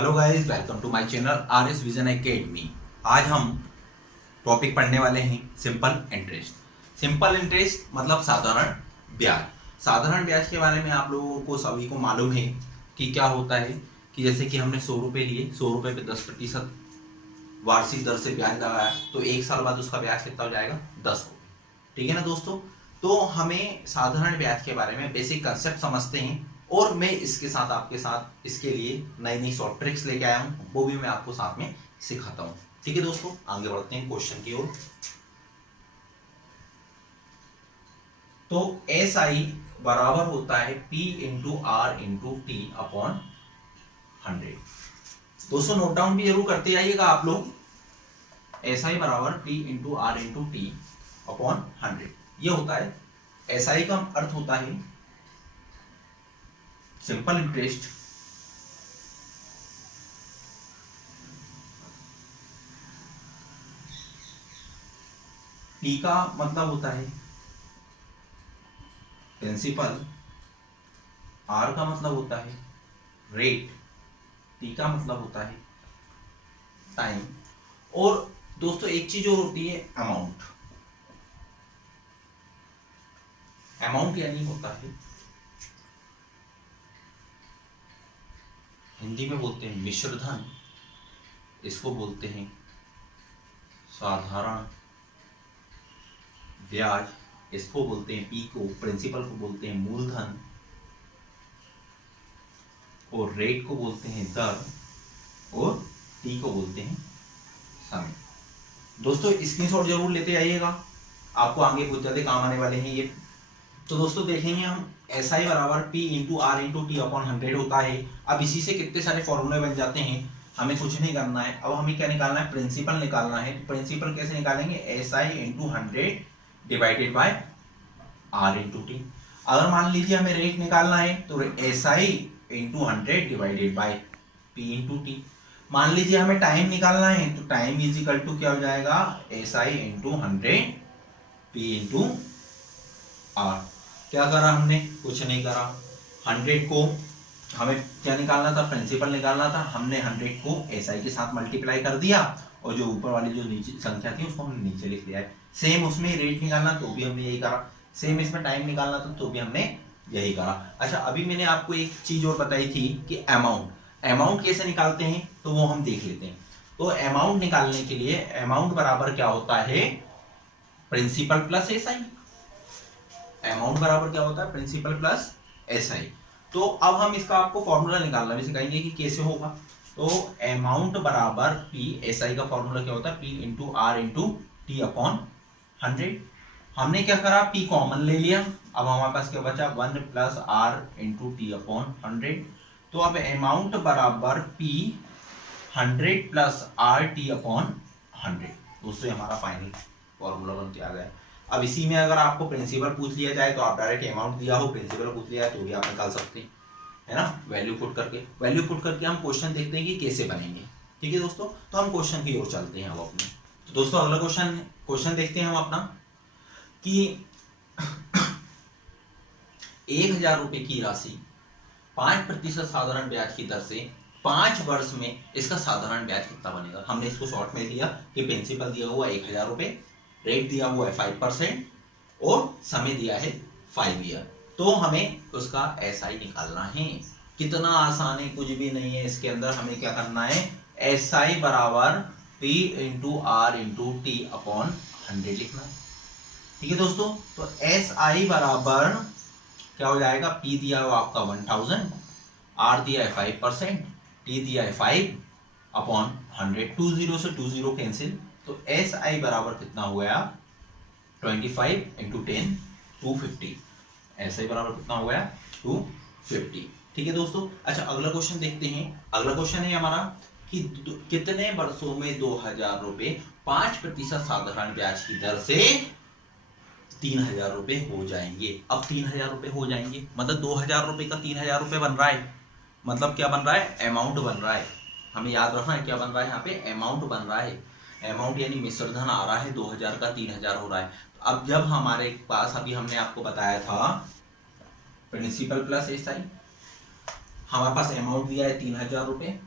Hello guys, welcome to my channel R S vision academy. आज हम topic पढ़ने वाले हैं सिंपल इंटरेस्ट। सिंपल इंटरेस्ट मतलब साधारण ब्याज। साधारण ब्याज के बारे में आप लोगों को सभी को मालूम है कि क्या होता है कि जैसे कि हमने 100 रुपये लिए, 100 रुपये पे 10% वार्षिक दर से ब्याज लगाया तो एक साल बाद उसका ब्याज कितना हो जाएगा? 10 रुपये। ठीक है ना दोस्तों। तो हमें साधारण ब्याज के बारे में बेसिक कंसेप्ट समझते हैं और मैं इसके साथ आपके साथ इसके लिए नई नई शॉर्ट ट्रिक्स लेके आया हूं, वो भी मैं आपको साथ में सिखाता हूं। ठीक है दोस्तों, आगे बढ़ते हैं क्वेश्चन की ओर। तो एस आई बराबर होता है P into R into T upon 100। दोस्तों नोट डाउन भी जरूर करते जाइएगा आप लोग। एस आई बराबर P into R into T upon 100 ये होता है। एस आई का अर्थ होता है सिंपल इंटरेस्ट P का मतलब होता है प्रिंसिपल, R का मतलब होता है रेट, T का मतलब होता है टाइम। और दोस्तों एक चीज और होती है अमाउंट। अमाउंट यानी होता है, हिंदी में बोलते हैं मिश्रधन, इसको बोलते हैं साधारण ब्याज, इसको बोलते हैं पी को, प्रिंसिपल को बोलते हैं मूलधन और रेट को बोलते हैं दर और टी को बोलते हैं समय। दोस्तों स्क्रीनशॉट जरूर लेते आइएगा, आपको आगे बहुत ज्यादा काम आने वाले हैं ये। तो दोस्तों देखेंगे हम एस आई बराबर P into R into T upon 100 होता है। अब इसी से कितने सारे फॉर्मूले बन जाते हैं, हमें कुछ नहीं करना है। अब हमें क्या निकालना है? प्रिंसिपल निकालना है। तो प्रिंसिपल कैसे निकालेंगे? S I into 100 divided by R into T. अगर मान लीजिए हमें रेट निकालना है तो S I into 100 divided by P into T. मान लीजिए हमें टाइम निकालना है तो टाइम इज इक्वल टू क्या हो जाएगा? S I into 100 P into R. क्या करा हमने? कुछ नहीं करा। 100 को हमें क्या निकालना था? प्रिंसिपल निकालना था। हमने 100 को एसआई के साथ मल्टीप्लाई कर दिया और जो ऊपर वाली जो नीचे संख्या थी उसको हमने नीचे लिख दिया है। सेम उसमें रेट निकालना तो भी हमने यही करा, सेम इसमें टाइम निकालना था तो भी हमने यही करा। अच्छा, अभी मैंने आपको एक चीज और बताई थी कि अमाउंट कैसे निकालते हैं तो वो हम देख लेते हैं। तो अमाउंट निकालने के लिए अमाउंट बराबर क्या होता है? Principal plus SI. अमाउंट बराबर क्या होता है? Principal plus SI. तो अब हम इसका आपको फॉर्मूला निकालना भी सिखाएंगे कि कैसे होगा। तो अमाउंट बराबर पी, एसआई का फॉर्मूला क्या होता है? P into R into T upon 100। हमने क्या करा? पी कॉमन ले लिया। अब हमारे पास क्या बचा? 1 plus R into T upon 100। तो अब अमाउंट बराबर P 100 plus R T upon 100। दोस्तों हमारा फाइनल फॉर्मूला बन के आ गया। अब इसी में अगर आपको प्रिंसिपल पूछ लिया जाए तो आप डायरेक्ट अमाउंट दिया हो, प्रिंसिपल पूछ लिया जाए तो भी आप निकाल सकते हैं, है ना। वैल्यू पुट करके हम क्वेश्चन देखते हैं कि कैसे बनेंगे। ठीक है दोस्तों, तो हम क्वेश्चन की ओर चलते हैं अब अपने। तो दोस्तों अगला क्वेश्चन देखते हैं हम अपना कि 1000 रुपए की राशि 5% साधारण ब्याज की दर से 5 वर्ष में इसका साधारण ब्याज कितना बनेगा। हमने इसको शॉर्ट में लिया कि प्रिंसिपल दिया हुआ 1000 रुपए, रेट दिया हुआ है 5% और समय दिया है 5 ईयर। तो हमें उसका एसआई निकालना है। कितना आसान है, कुछ भी नहीं है इसके अंदर। हमें क्या करना है? एसआई बराबर P into R into T upon 100 लिखना है। ठीक है दोस्तों, तो एसआई बराबर क्या हो जाएगा? पी दिया हुआ आपका 1000, आर दिया है 5%, टी दिया है 5 अपॉन 100। 20 से 20 कैंसिल, तो एस आई बराबर कितना हो गया? 25 इंटू 10 250। एस आई बराबर कितना हो गया? 250। ठीक है दोस्तों। अच्छा अगला क्वेश्चन देखते हैं। अगला क्वेश्चन है हमारा कि कितने वर्षों में 2000 रुपए 5% साधारण ब्याज की दर से 3000 रुपए हो जाएंगे। अब 3000 रुपए हो जाएंगे मतलब 2000 रुपए का 3000 रुपए बन रहा है। मतलब क्या बन रहा है? अमाउंट बन रहा है। हमें याद रखना है क्या बन रहा है यहाँ पे? अमाउंट बन रहा है। अमाउंट यानी मिश्रधन आ रहा है, 2000 का 3000 हो रहा है। तो अब जब हमारे पास, अभी हमने आपको बताया था प्रिंसिपल प्लस एसआई, हमारे पास अमाउंट दिया है 3000 रुपए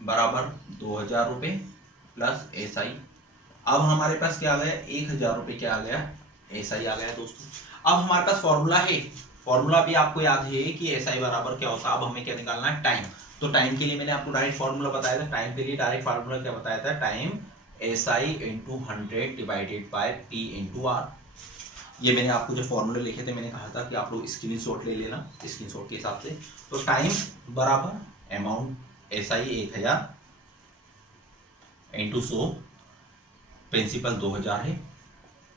बराबर 2000 रुपये प्लस SI। अब हमारे पास क्या आ गया, 1000 रुपये क्या आ गया, SI आ गया दोस्तों। अब हमारे पास फॉर्मूला है, फॉर्मूला भी आपको याद है कि SI बराबर क्या होता है। अब हमें क्या निकालना है, टाइम। तो टाइम के लिए मैंने आपको डायरेक्ट फॉर्मूला बताया था, टाइम के लिए डायरेक्ट फॉर्मूला क्या बताया था, time SI into 100 divided bye P into R। ये मैंने आपको जो फॉर्मूले लिखे थे मैंने कहा था कि आप लोग स्क्रीनशॉट ले लेना, स्क्रीनशॉट के हिसाब से। तो टाइम बराबर अमाउंट SI 1000 इंटू 100, प्रिंसिपल 2000 है,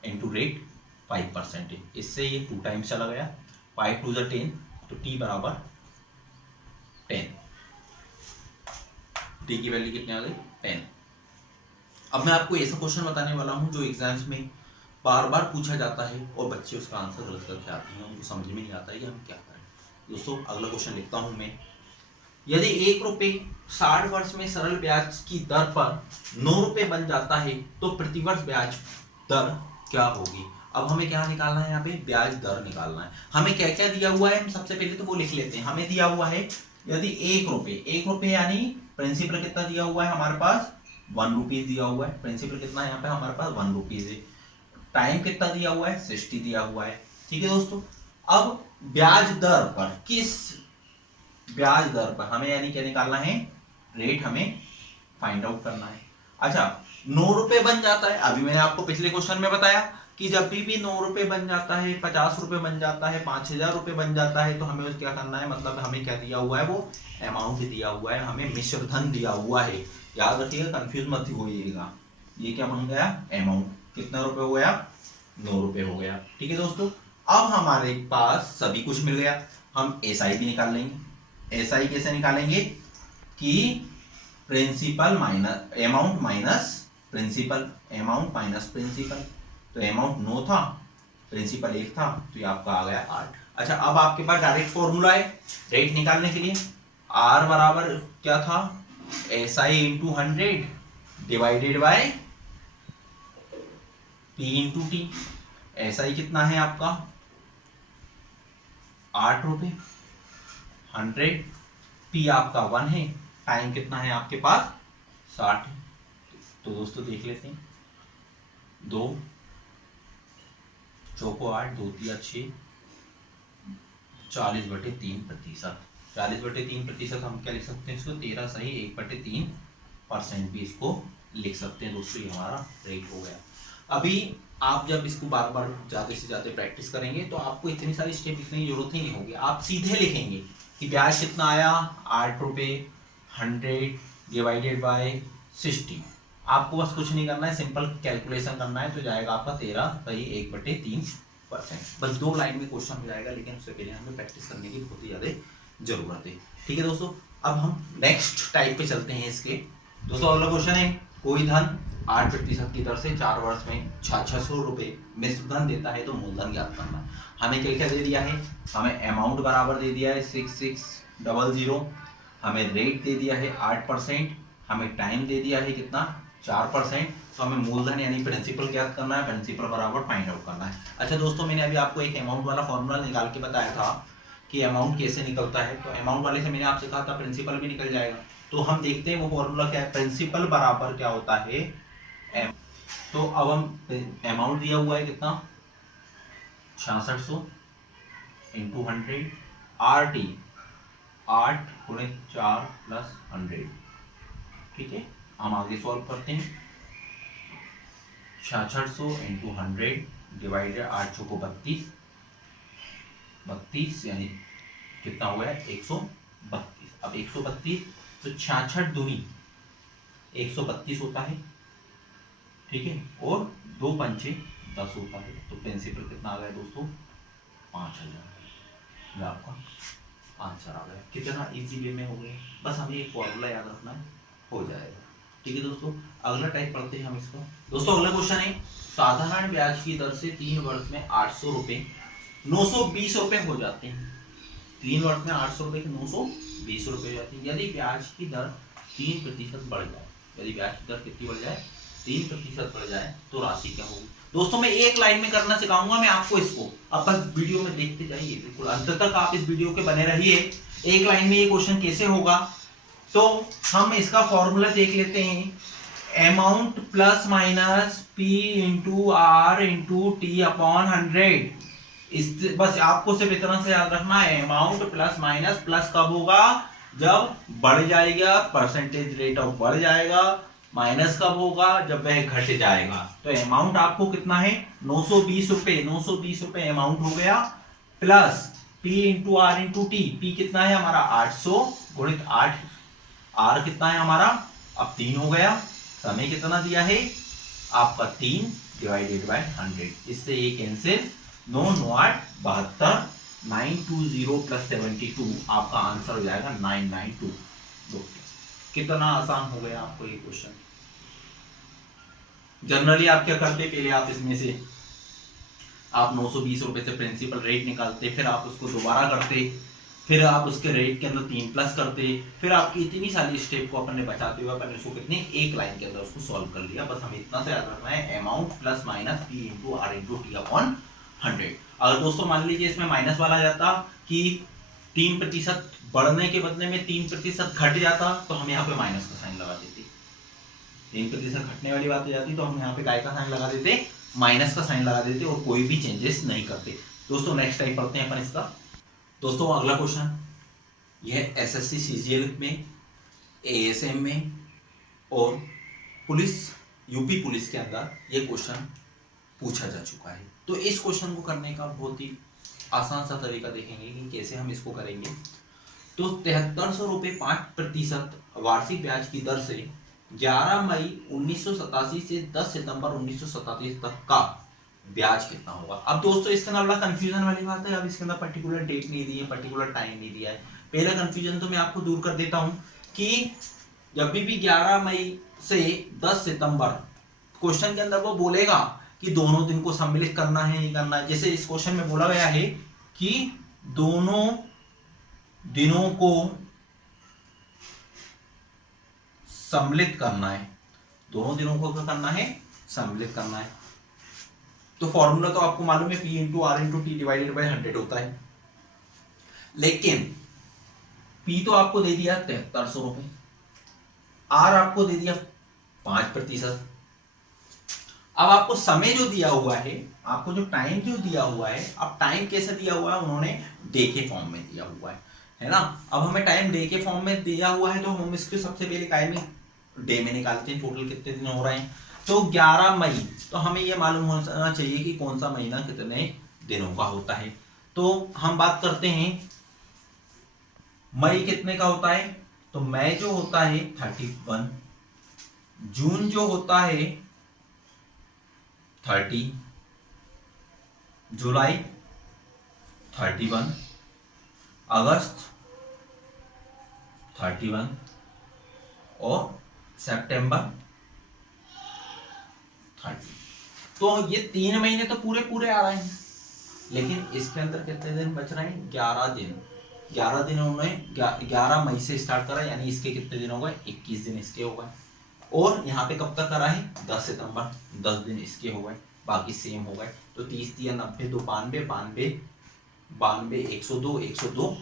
इंटू रेट 5% है। इससे ये 2 टाइम्स चला गया, 5 टू 10, तो T बराबर 10। T की वैल्यू कितनी आ गई, 10। अब मैं आपको ऐसा क्वेश्चन बताने वाला हूं जो एग्जाम्स में बार बार पूछा जाता है और बच्चे उसका आंसर गलत करके आते हैं, उनको समझ में नहीं आता है कि हम क्या करें। दोस्तों अगला क्वेश्चन लिखता हूं मैं। यदि 1 रुपये 60 वर्ष में सरल ब्याज की दर पर 9 रुपये बन जाता है तो प्रतिवर्ष ब्याज दर क्या होगी। अब हमें क्या निकालना है, यहाँ पे ब्याज दर निकालना है। हमें क्या क्या दिया हुआ है, हम सबसे पहले तो वो लिख लेते हैं। हमें दिया हुआ है यदि 1 रुपये यानी प्रिंसिपल कितना दिया हुआ है हमारे पास, 1 रुपीज दिया हुआ है। प्रिंसिपल कितना है यहाँ पे हमारे पास, 1 रुपीज है। टाइम कितना दिया हुआ है, 60 दिया हुआ है। ठीक है दोस्तों, अब ब्याज दर पर, किस ब्याज दर पर हमें यानी क्या निकालना है, रेट हमें फाइंड आउट करना है। अच्छा 9 रुपए बन जाता है, अभी मैंने आपको पिछले क्वेश्चन में बताया कि जब भी 9 रुपए बन जाता है, 50 रुपए बन जाता है, 5000 रुपए बन जाता है, तो हमें क्या करना है, मतलब हमें क्या दिया हुआ है, वो अमाउंट दिया हुआ है, हमें मिश्र धन दिया हुआ है। याद रखिएगा, कंफ्यूज मत होइएगा। ये क्या बन गया, अमाउंट कितना रुपए हो गया, 9 रुपए हो गया। ठीक है दोस्तों, अब हमारे पास सभी कुछ मिल गया, हम SI भी निकाल लेंगे। SI कैसे निकालेंगे कि principal minus amount minus principal, amount minus principal. तो अमाउंट 9 था, प्रिंसिपल 1 था, तो ये आपका आ गया 8। अच्छा अब आपके पास डायरेक्ट फॉर्मूला है रेट निकालने के लिए। R बराबर क्या था, SI into 100 divided bye P into T। SI कितना है आपका, 8 रुपये, 100, P आपका 1 है, टाइम कितना है आपके पास, 60 है। तो दोस्तों देख लेते हैं, 2 चौको 8, 2 तिया 6, 40/3%। 40/3% हम क्या लिख सकते हैं इसको, 13 सही 1/3% भी इसको लिख सकते हैं। दोस्तों ये हमारा रेट हो गया। अभी आप जब इसको बार बार ज्यादा से ज्यादा प्रैक्टिस करेंगे तो आपको इतनी सारी स्टेप लिखने की जरूरत ही नहीं होगी। आप सीधे लिखेंगे कि ब्याज कितना आया, 8 रुपये, 100 डिवाइडेड बाय 60। आपको बस कुछ नहीं करना है, सिंपल कैलकुलेशन करना है, तो जाएगा आपका 13 सही 1/3%। बस 2 लाइन में क्वेश्चन हो जाएगा, लेकिन उससे पहले हमें प्रैक्टिस करने की बहुत ही ज्यादा जरूरत है। ठीक है दोस्तों, अब हम नेक्स्ट टाइप पे चलते हैं इसके। दोस्तों अगला क्वेश्चन है, कोई धन 8% की दर से 4 वर्ष में 600 रुपये मिश्र धन देता है तो मूलधन ज्ञात करना है। हमें क्या क्या दे दिया है, हमें अमाउंट बराबर दे दिया है 6600, हमें रेट दे दिया है 8%, हमें टाइम दे दिया है कितना 4%। तो हमें मूलधन यानी प्रिंसिपल ज्ञात करना है, प्रिंसिपल बराबर फाइंड आउट करना है। अच्छा दोस्तों, मैंने अभी आपको एक अमाउंट वाला फॉर्मूला निकाल के बताया था कि अमाउंट कैसे निकलता है। तो अमाउंट वाले से मैंने आपसे कहा था प्रिंसिपल भी निकल जाएगा। तो हम देखते हैं वो फॉर्मूला क्या है। प्रिंसिपल बराबर क्या होता है, तो अब हम अमाउंट दिया हुआ है कितना 6600 इंटू 100, RT 8 गुणे 4 प्लस 100। ठीक है, हम आगे सॉल्व करते हैं। 6600 इंटू 100 डिवाइडेड 8 चौको 32 यानी कितना हुआ है 132। अब 132 तो 66 दूनी 132 होता है। ठीक है, और 2 पंचे 10 होता है। तो प्रिंसिपल कितना आ गया दोस्तों 5000। ये आपका आंसर आ गया। कितना इजी वे में हो गया, बस हमें एक फॉर्मूला याद रखना है, हो जाएगा। ठीक है दोस्तों, अगला टाइप पढ़ते हैं हम इसको। दोस्तों अगला क्वेश्चन है, साधारण ब्याज की दर से 3 वर्ष में 800 रुपये 920 रुपये हो जाते हैं। 3 वर्ष में 800 रुपये के 920 रुपये हो जाते हैं यदि ब्याज की दर 3% बढ़ जाए। यदि ब्याज की दर कितनी बढ़ जाए, 3% बढ़ जाए, तो राशि क्या होगी। दोस्तों मैं एक लाइन में करना सिखाऊंगा मैं आपको इसको, अब बस वीडियो में देखते जाइए, बिल्कुल अंत तक आप इस वीडियो के बने रहिए। एक लाइन में ये क्वेश्चन कैसे होगा तो हम इसका फॉर्मूला देख लेते हैं। Amount plus minus P into R into T upon 100। बस आपको सिर्फ इतना से याद रखना है, अमाउंट प्लस माइनस, प्लस कब होगा जब बढ़ जाएगा, परसेंटेज रेट ऑफ बढ़ जाएगा, माइनस कब होगा जब वह घट जाएगा। तो अमाउंट आपको कितना है 920 रुपए, 920 रुपए अमाउंट हो गया, plus P into R into T, P कितना है हमारा 800 गुणित 8, आर कितना है हमारा अब 3 हो गया, समय कितना दिया है आपका 3 डिवाइडेड बाय 100। इससे ये कैंसिल, 9 9 8 72, 920 प्लस 72 आपका आंसर हो जाएगा 992। कितना आसान हो गया आपको ये क्वेश्चन। जनरली आप क्या करते, पहले आप इसमें से आप 920 रुपए से प्रिंसिपल रेट निकालते, फिर आप उसको दोबारा करते, फिर आप उसके रेट के अंदर 3 प्लस करते, फिर आपकी इतनी सारी स्टेप को अपन ने बचाते हुए अपन इसको कितने एक लाइन के अंदर उसको सॉल्व कर लिया। बस हमें इतना से याद रखना है, amount plus minus P into R into T upon 100। अगर दोस्तों मान लीजिए इसमें माइनस वाला जाता कि 3% बढ़ने के बदले में 3% घट जाता, तो हम यहाँ पे माइनस का साइन लगा देते। 3% घटने वाली बात हो जाती तो हम यहाँ पे काय का साइन लगा देते, माइनस का साइन लगा देते, और कोई भी चेंजेस नहीं करते। दोस्तों नेक्स्ट टाइप पढ़ते हैं अपन इसका। दोस्तों अगला क्वेश्चन, यह एसएससी सीजीएल में, एएसएम में और पुलिस, यूपी पुलिस के अंदर ये क्वेश्चन पूछा जा चुका है। तो इस क्वेश्चन को करने का बहुत ही आसान सा तरीका देखेंगे कि कैसे हम इसको करेंगे। तो 7300 रुपये 5% वार्षिक ब्याज की दर से 11 मई 1987 से 10 सितंबर 1937 तक का ब्याज कितना होगा। अब दोस्तों इसके अंदर बड़ा कंफ्यूजन वाली बात है, अब इसके अंदर पर्टिकुलर डेट नहीं दी है, पर्टिकुलर टाइम नहीं दिया है। पहला कंफ्यूजन तो मैं आपको दूर कर देता हूं कि जब भी 11 मई से 10 सितंबर क्वेश्चन के अंदर वो बोलेगा कि दोनों दिन को सम्मिलित करना है, नहीं करना है। जैसे इस क्वेश्चन में बोला गया है कि दोनों दिनों को सम्मिलित करना है, दोनों दिनों को क्या करना है, सम्मिलित करना है। तो फॉर्मूला तो आपको मालूम है, P into R into T divided by 100 होता है। लेकिन P तो आपको दे दिया 7300 रुपए, R आपको दे दिया 5%। अब आपको समय जो दिया हुआ है, आपको जो टाइम जो दिया हुआ है, अब टाइम कैसे दिया हुआ है, उन्होंने डे के फॉर्म में दिया हुआ है ना। अब हमें टाइम डे के फॉर्म में दिया हुआ है, तो हम इसके सबसे पहले काय में डे में निकालते हैं, टोटल कितने दिन हो रहे हैं। तो 11 मई, तो हमें यह मालूम होना चाहिए कि कौन सा महीना कितने दिनों का होता है। तो हम बात करते हैं मई कितने का होता है, तो मई जो होता है 31, जून जो होता है 30, जुलाई 31, अगस्त 31 और सितंबर 30। तो ये 3 महीने तो पूरे पूरे आ रहे हैं, लेकिन इसके अंदर कितने दिन बच रहे हैं, 11 दिन। 11 दिन उन्होंने 11 मई से स्टार्ट करा, यानी इसके कितने दिन हो गए, 21 दिन इसके हो गए। और यहाँ पे कब तक करा है, 10 सितंबर, 10 दिन इसके हो गए, बाकी सेम हो गए। तो 30 या 90, 2 92, 92 102, 102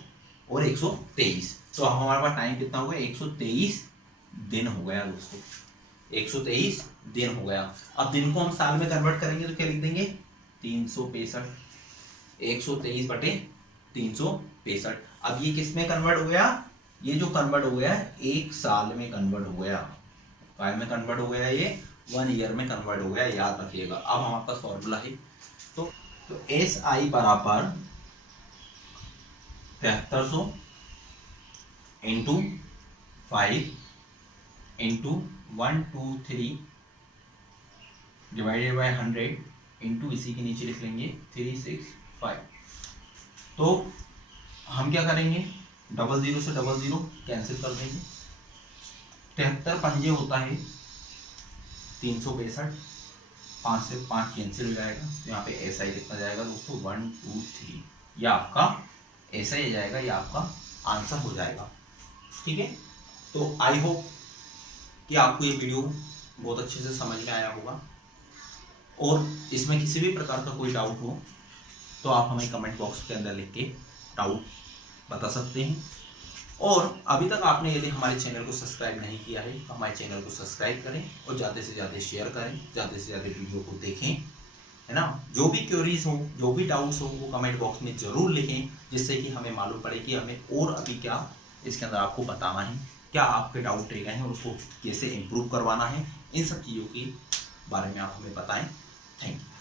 और 123। तो हमारे पास टाइम कितना हो गया, 123 दिन हो गया दोस्तों, 123 दिन हो गया। अब दिन को हम साल में कन्वर्ट करेंगे तो क्या लिख देंगे, 365, 123 बटे 365। अब ये किस में कन्वर्ट हो गया, ये जो कन्वर्ट हो गया एक साल में कन्वर्ट हो गया, काय में कन्वर्ट हो गया, ये 1 ईयर में कन्वर्ट हो गया, याद रखिएगा। अब हमारे पास फॉर्मूला है, तो SI बराबर 7300 into 5 into 123 divided by 100 into इसी के नीचे लिख लेंगे 365। तो हम क्या करेंगे, 00 से 00 कैंसिल कर देंगे, 73 पंजे होता है 362, 5 से 5 कैंसिल हो जाएगा, तो यहाँ पे SI कितना जाएगा दोस्तों, 1 2 3, यह आपका SI जाएगा, यह आपका आंसर हो जाएगा। ठीक है, तो आई होप कि आपको ये वीडियो बहुत अच्छे से समझ में आया होगा, और इसमें किसी भी प्रकार का कोई डाउट हो तो आप हमें कमेंट बॉक्स के अंदर लिख के डाउट बता सकते हैं। और अभी तक आपने यदि हमारे चैनल को सब्सक्राइब नहीं किया है तो हमारे चैनल को सब्सक्राइब करें और ज़्यादा से ज़्यादा शेयर करें, ज़्यादा से ज़्यादा वीडियो को देखें, है ना। जो भी क्वेरीज हो, जो भी डाउट्स हो वो कमेंट बॉक्स में ज़रूर लिखें, जिससे कि हमें मालूम पड़े कि हमें और अभी क्या इसके अंदर आपको बताना है, क्या आपके डाउट रह गए हैं और उसको कैसे इम्प्रूव करवाना है। इन सब चीज़ों के बारे में आप हमें बताएं। Thank you.